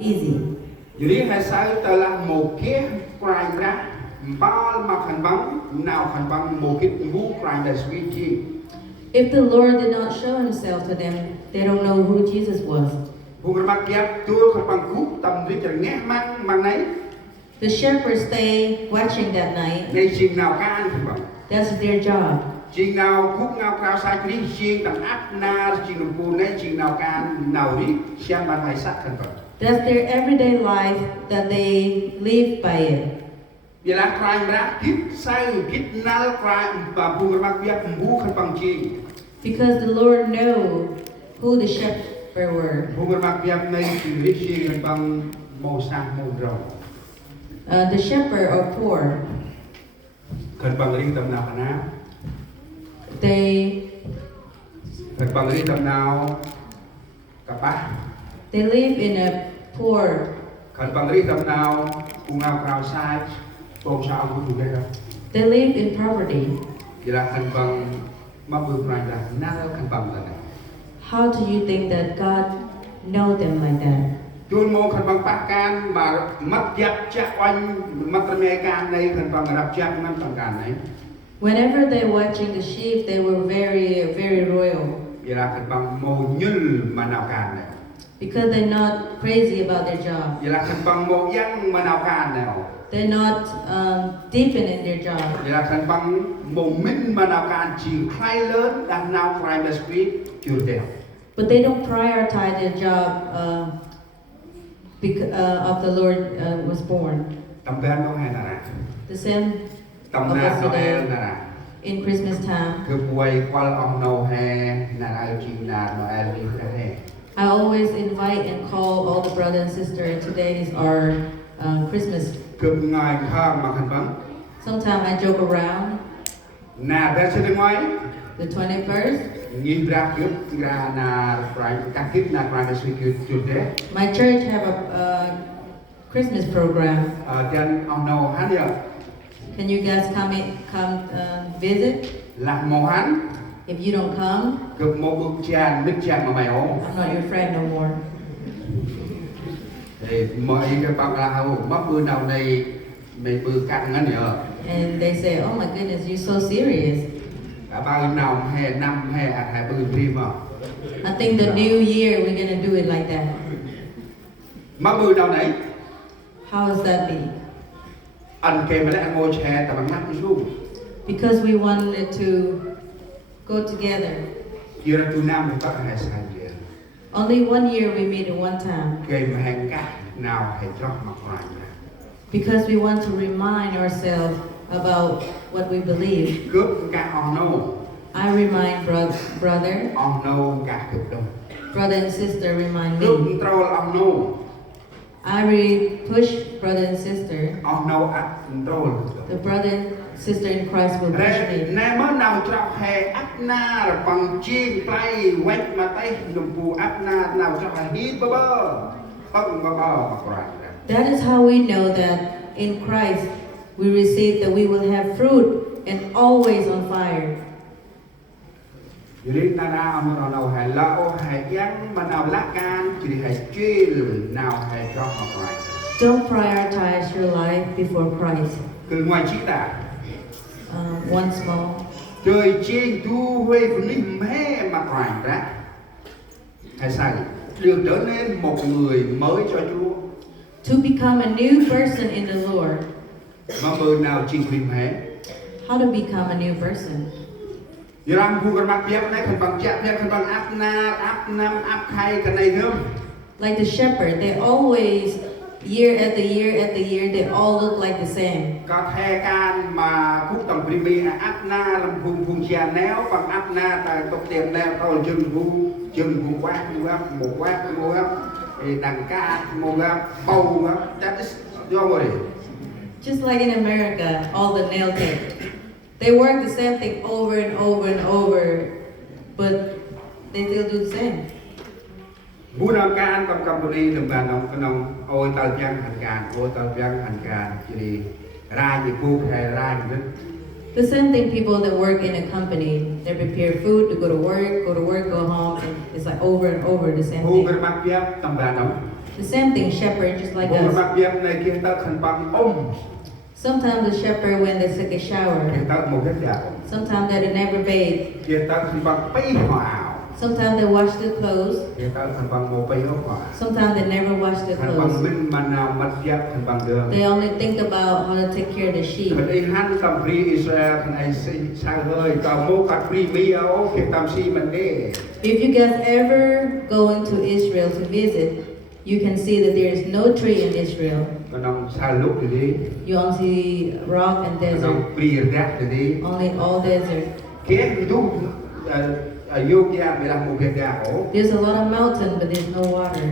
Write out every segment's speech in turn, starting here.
easy. Jadi saya telah mukir prime dah bal makan bang now kan bang mukit bu prime dah switch. If the Lord did not show himself to them, they don't know who Jesus was. Bukan makiat tu kan bang ku tam di cerngeh mang nai. The shepherds stay watching that night. Nei ching nào kan bang. That's their job. Ching nào khúc nào cao sai kri ching tang ap na ching pu nei ching nào kan nào đi siang ban hai sắc kan bang. That's their everyday life that they live by it. Bila prime dah kit sai kit nal prime ba bukan makiat bu kan bang ching. Because the Lord know who the shepherd were. Bukan makiat nei ching ri ching kan bang mau sang mau rau. The shepherd are poor. Kan bang ri tam nào kana. They Kan bang ri tam nào kapah. live in a poor. Kan bang ri tam nào ungau krau sai pong sa aku tu dah. They live in poverty. Kira kan bang mabu pranda nal kan bang kana. How do you think that God know them like that? Tuan mau kan bang pakan mà mắt giáp chắc oanh mắt rame can này kan bang rap chắc nan bang can này. Whenever they're watching the sheep, they were very, very royal. Kira kan bang mau nyul manau can này. Because they're not crazy about their job. Kira kan bang mau yang manau can này. They're not deepened in their job. Kira kan bang mau min manau can chỉ khai lớn đang nào prime street chưa được. But they don't prioritize their job of the Lord was born. Tâm gan có hay là The same tâm of na Noel yesterday là in Christmas time. cứ quay qua ông nâu hè là ai chim là Noel đi ra hè. I always invite and call all the brother and sister. Today is our Christmas. Cứ ngày khang mà khăn bắn Sometimes I joke around. na bé sẽ đi ngoài The 21st, nhìn ra cướp ra là phải các kiếp là phải suy cứu chủ đề my church have a Christmas program. trên ông nâu hắn giờ Can you guys come visit? là màu hắn If you don't come, cứ một bước tràn nước tràn mà mày ố I'm not your friend no more. thì mọi cái bác là hầu mất bữa nào này mình bữa cạn ngắn nhở And they say, oh my goodness, you're so serious. cả bao nào hè năm hè hai bữa phim mà I think the new year we're gonna do it like that. mất bữa nào đấy How does that be? anh kèm với lại anh ngồi chè tại bằng mắt luôn Because we wanted to go together. chưa ra tu nam thì bắt hai sai gì Only one year we meet at one time. kèm hàng cả nào hay cho mặc hoài Because we want to remind ourselves about what we believe. cướp cả on nâu I remind brother on nâu cả cướp đâu and sister remind cướp me. trâu on nâu I push brother and sister. on nâu ắt trâu The brother and sister in Christ will push Rê, me. nè mới nào cho hè áp na là bằng chiên play quét mà tay đồng phù áp na nào cho hè hít bơ bơ mặc hoài That is how we know that in Christ we receive that we will have fruit and always on fire. jadi nana ông nào hè lao hè giang mà nào lá can chỉ hè chiên nào hè cho mặc hoài Don't prioritize your life before Christ. từ ngoài chỉ ta One small. trời chiên tu huê của linh mê mặc hoài ra hay sao được trở nên một người mới cho Chúa To become a new person in the Lord. mà bữa nào chiên linh mê How to become a new person? Yang bukan makiat naik kembang caknya kembang apna apnam apkai kenai gem. Like the shepherd, they always, year after year after year, they all look like the same. Có the can mà khúc tầm primi apna làm phùng phùng chè néo bằng apna tại tục tiền néo thôi chừng quát một quát thì đằng ca một bầu that is do rồi. Just like in America, all the nail tech. They work the same thing over and over and over, but they still do the same. Bố nam can cầm company làm bàn nông ôi tao giang hành can chỉ ra gì cô hay ra gì đó. The same thing people that work in a company, they prepare food to go to work, go home, and it's like over and over the same Cô thing. cái mắc giáp tầm bàn nông. The same thing, shepherd, just like ពួក us. មកៀបនៅគេទៅខនបងអ៊ំ Sometimes the shepherd, when they take a គេ shower, ទៅមកគេដាក់ sometimes they never bathe. គេទៅខនបងពីរខោអាវ Sometimes they wash their clothes. គេទៅខនបងមកពីរខោអាវ Sometimes they never wash their ខនបង clothes. មិនបានមកយ៉ាប់ខនបងដើម They only think about how to take care of the sheep. មិនអីហាន់កំព្រីអ៊ីស្រាអែលខាងឯសៅហើយក៏មកកាត់ព្រីមីអូគេតាមស៊ីមិនទេ If you guys ever go into Israel to visit, you can see that there is no tree in Israel. ក្នុងសៅលុកទេ You only see rock and ក្នុង desert. ព្រីរះទេ Only all desert. គេទូយោគយ៉ាមេឡាមកគេដាក់អូ There's a lot of mountain, but there's no water.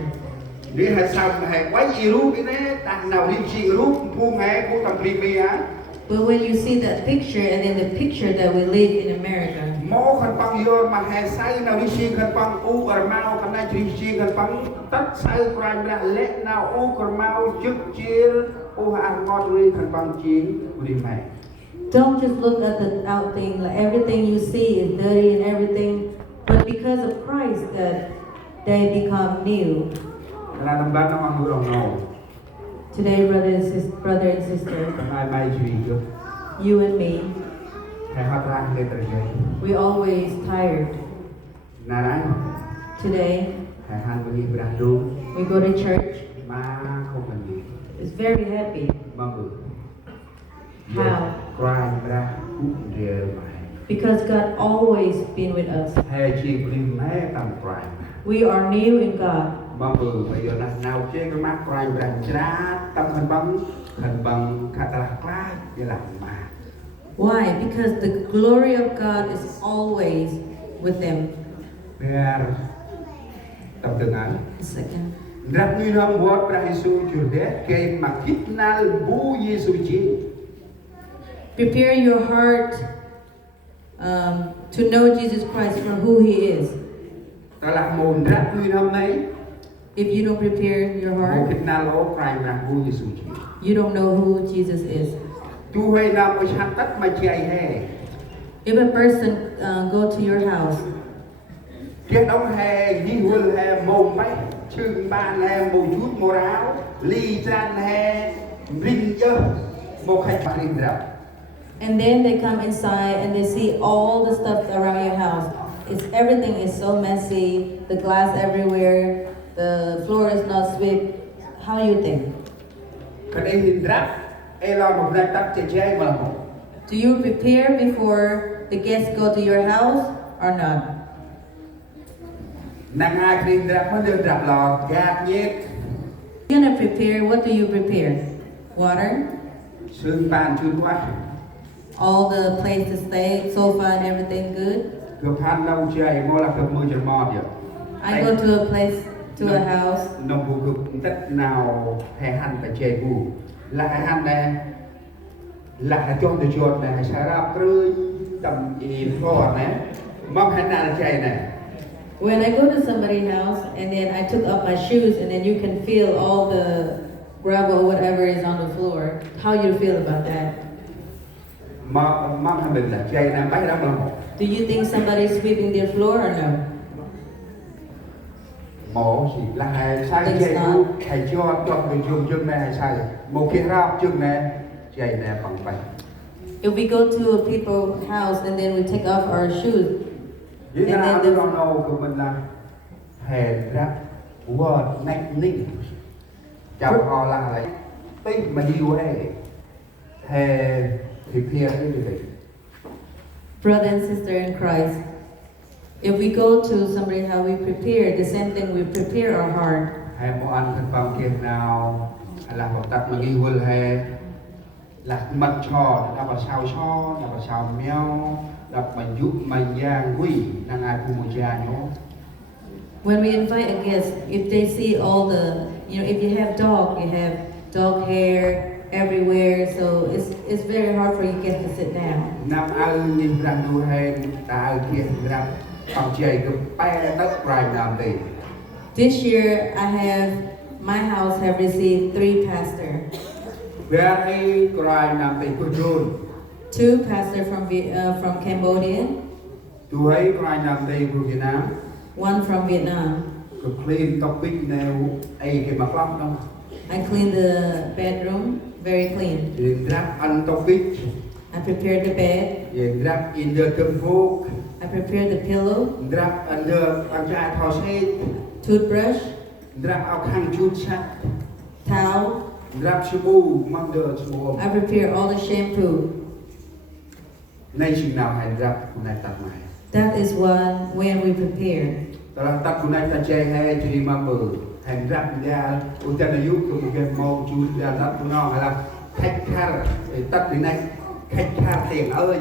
នេះហើយសៅហើយវ៉ៃអ៊ីរូបនេះតាំងនៅនេះជីរូបភូមិហែគូតាមព្រីមីហ៎ But when you see that picture and then the picture that we live in America, មកខាងបងយកមកហែសៅនៅនេះជាខាងបងអ៊ូអរម៉ៅខាងណាជ្រីជាខាងបងតាត់សៅប្រាញ់រះលេនៅអ៊ូក្រម៉ៅជឹកជាអ៊ូអាងត់រីខាងបងជាងរីម៉ែ don't just look at the out thing, like everything you see is dirty and everything, but because of Christ that they become new. ឡានបានមកហូរងណោ Today, brother and sister, ហើយម៉ៃជ្រីជុ you and me, ហើយហត់រះលេត្រយេ we always tired. ណារ៉ៃ Today, ហើយហានវិញប្រាស់រូប we go to church, មកខុសមិននេះ it's very happy. មកមើល How? ក្រែងប្រាស់គូរៀលម៉ែ Because God always been with us. ហើយជាព្រីម៉ែតាមក្រែង We are new in God. មកមើលbây giờ là nào trên cái mắt của anh đang trả tâm thần bằng khả năng khác như là mà Why? Because the glory of God is always with them. biar tập từng ấy A second. rất nhiều năm buat Yesus juga kayak makitnal bu Yesus ji Prepare your heart to know Jesus Christ for who He is. telah mau rất nhiều năm nay If you don't prepare your mau heart, kitnal kayak nak bu Yesus ji you don't know who Jesus is. tu hay nam mới chăn tất mà chạy hè If a person go to your house cái đóng hè đi huân hè mồm mấy chừng bàn hè một chút mồ áo ly chan hè rinh dơ một khách mà rinh rập and then they come inside and they see all the stuff around your house, everything is so messy, the glass everywhere, the floor is not swept. How you think? cái đây rinh rập ai lo một lần tắt chạy chạy mà một Do you prepare before the guests go to your house or not? nàng ai rinh rập mới được rập lò gạt nhét You're gonna prepare. What do you prepare? Water, sương bàn chun quá all the place to stay, sofa and everything good. cứ phan lâu chạy mua là cực mưa chật mò vậy I go to a place, to a house, nông vụ cực tất nào hè hành phải chạy vụ là hè hành này là cho từ chuột này sẽ ra rơi tầm gì phò này mong hành nào chạy này when I go to somebody's house and then I took off my shoes and then you can feel all the gravel, whatever is on the floor. How you feel about that? mong hành mình là chạy này bách lắm không Do you think somebody's sweeping their floor or no? mổ chỉ là hay sai chạy vụ hay cho người dùng chân này hay sai một khi ra chân này chạy này bằng bạch If we go to a people's house and then we take off our shoes, với And là then cái the- con đầu của mình là hề rap word nách ninh chào họ là lại tích mà yêu ấy hề thì kia cái gì brother and sister in Christ, if we go to somebody's house, we prepare the same thing. We prepare our heart. hề một ăn thân bằng kiệt nào là học tập mà yêu hề là mật trò là vào sao cho là vào sao mèo là mà giúp mà giang quỷ là ai cùng một cha nhó When we invite a guest, if they see all the, if you have dog, you have dog hair everywhere, so it's very hard for you guests to sit down. năm ân nhìn rằng đu hề ta kia rằng bằng chạy cái pe đất rai nam đi This year, my house have received 3 pastors. Very cry nam tay của John. 2 pastors from Cambodia, Tu thấy cry nam tay của Việt Nam. 1 from Vietnam. cực clean topic nêu ai cái mặt lắm đâu I clean the bedroom, very clean. Then wrap on topic, I prepare the bed. then wrap in the comfort, I prepare the pillow, wrap under con trai thò xe, toothbrush, wrap ao khăn chút sắc, towel. wrap shampoo, mang đờ shampoo. I prepare all the shampoo. Nay chừng nào hay wrap của này tập này. That is when we prepare. Đó là tập của này ta chơi hay chỉ đi mà bự, hành wrap ra, ủa ta là giúp của một cái màu chút ra tập của nó hay là khách khá tập đến này khách khá tiền ơi.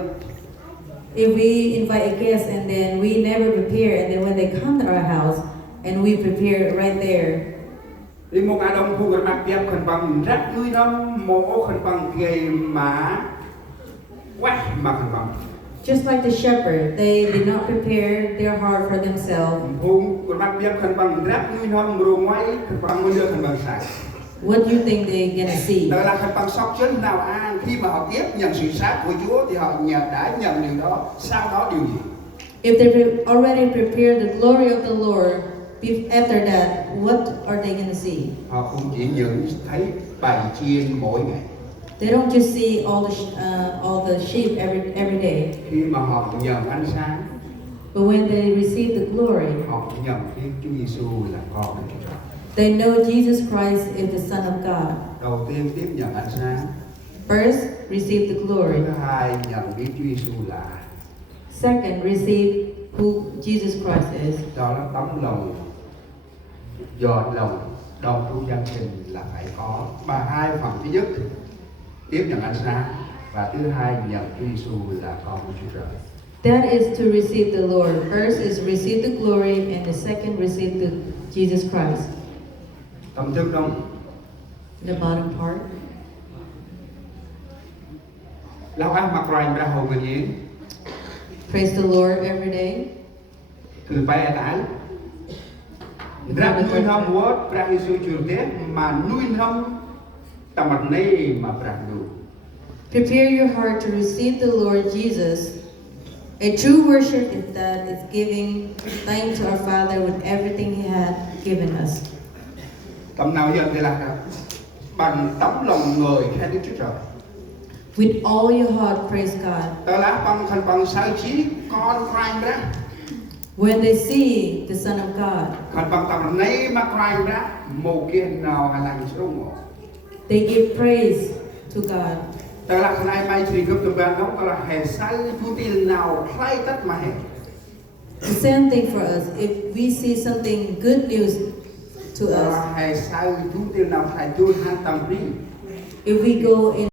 If we invite a guest and then we never prepare, and then when they come to our house and we prepare right there, Đi một ai đông khu gần mặt đẹp khẩn bằng rất nuôi năm mổ khẩn bằng ghê má quát mà khẩn bằng just like the shepherd, they did not prepare their heart for themselves. vùng gần mặt đẹp khẩn bằng rất nuôi năm rùa ngoáy khẩn bằng nguyên khẩn bằng sạch. What do you think they're gonna see? Đó là khẩn bằng sóc chân nào an khi mà họ tiếp nhận sự sát của Chúa thì họ đã nhận điều đó. Sau đó điều gì? If they already prepared the glory of the Lord, after that, what are they gonna see? Họ không chỉ những thấy bầy chiên mỗi ngày. They don't just see all the sheep every day, Khi mà họ nhận ánh sáng, but when they receive the glory, họ nhận cái Chúa Giêsu là con của Chúa. they know Jesus Christ is the Son of God. Đầu tiên tiếp nhận ánh sáng, First, receive the glory. thứ hai nhận biết Chúa Giêsu là ai. Second, receive who Jesus Christ is. Đó là tấm lòng giọt lòng đầu trong gia đình là phải có và hai phần. Thứ nhất tiếp nhận ánh sáng và thứ hai nhận Chúa Giêsu là con của Chúa Trời. That is to receive the Lord. First is receive the glory, and the second receive the Jesus Christ. Tâm thức không? The bottom part. Lão ăn mặc rành ra hầu người gì? Praise the Lord every day. Từ bay tái ra nuôi hâm vớt ra Giêsu trường tết mà nuôi hâm tầm mặt này mà rạng đủ. Prepare your heart to receive the Lord Jesus. A true worship is that it's giving thanks to our Father with everything He had given us. Tầm nào giờ thì là bằng tấm lòng người khen Đức Chúa Trời. With all your heart, praise God. Đó là bằng thành bằng sai trí con crying ra. When they see the Son of God, Còn bằng tầm này mà crying ra một kia nào hay là số một. they give praise to God. Đó là này mai chỉ gặp tụi bạn đó là hệ sai chú tin nào khai tất mà hết. The same thing for us. If we see something good news to Đó us, là hệ sai chú tin nào khai chú han tâm đi. if we go in